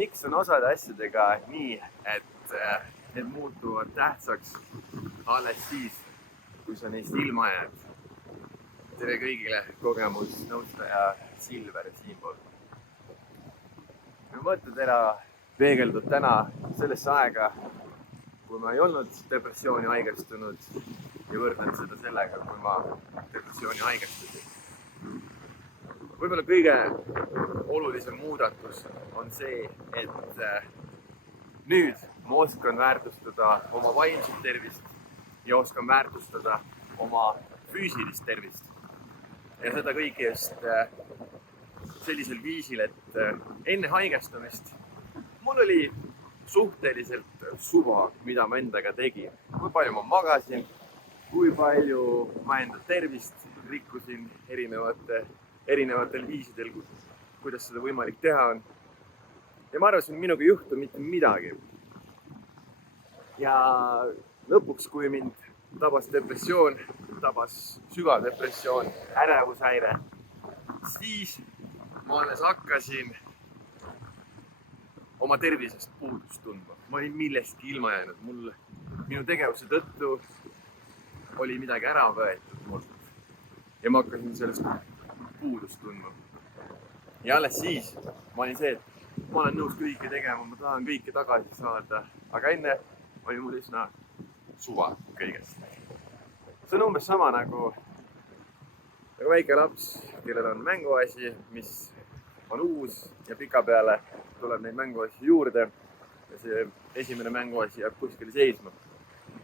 miks on osade asjadega nii, et need muutuvad tähtsaks alles siis, kui sa neist ilma jääd. Tere kõigile, kogemusnõustaja Silver siinpool. Minu mõttetera peegeldub täna sellesse aega, kui ma ei olnud depressiooni haigestunud ja võrdlen seda sellega, kui ma depressiooni haigestusin. Võib-olla kõige olulisem muudatus on see, et nüüd ma oskan väärtustada oma vaimset tervist ja oskan väärtustada oma füüsilist tervist. Ja seda kõike just sellisel viisil, et enne haigestumist mul oli suhteliselt suva, mida ma endaga tegin. Kui palju ma magasin, kui palju ma enda tervist rikkusin erinevatel viisidel, kuidas seda võimalik teha on. Ja ma arvasin, et minuga ei juhtu mitte midagi. Ja lõpuks, kui mind tabas depressioon, tabas sügav depressioon, ärevushäire, siis ma alles hakkasin oma tervisest puudust tundma. Ma olin millestki ilma jäänud. Minu tegevuse tõttu oli midagi ära võetud mult. Ja ma hakkasin sellest puudust tundma. Ja alles siis ma olin see, et ma olen nõus kõike tegema, ma tahan kõike tagasi saada. Aga enne oli mul üsna suva kõigest. See on umbes sama nagu väike laps, kellel on mänguasi, mis on uus ja pikapeale tuleb neid mänguasi juurde ja see esimene mänguasi jääb kuskil seisma.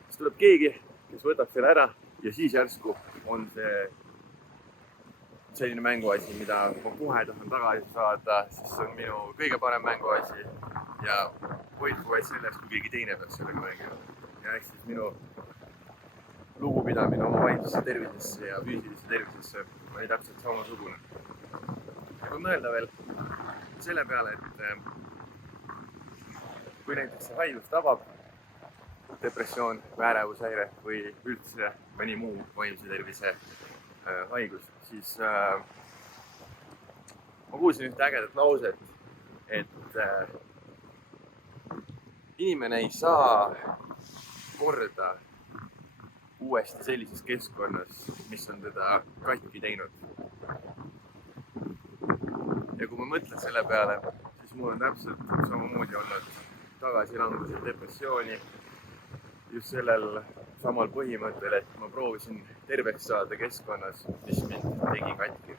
Siis tuleb keegi, kes võtab selle ära ja siis järsku on see selline mänguasi, mida ma kohe tahan tagasi saada, siis see on minu kõige parem mänguasi ja hoidku vaid sellest, kui keegi teine peaks sellega mängima. Ja eks siis minu lugupidamine oma vaimsesse tervisesse ja füüsilisse tervisesse oli täpselt samasugune. Ja kui mõelda veel selle peale, et kui näiteks see haigus tabab, depressioon, ärevushäire või üldse mõni muu vaimse tervise haigus, siis ma kuulsin ühte ägedat lauset, et inimene ei saa korda uuesti sellises keskkonnas, mis on teda katki teinud. Ja kui ma mõtlen selle peale, siis mul on täpselt samamoodi olnud tagasilangused depressiooni just sellel samal põhimõttel, et ma proovisin terveks saada keskkonnas, mis mind tegi katki.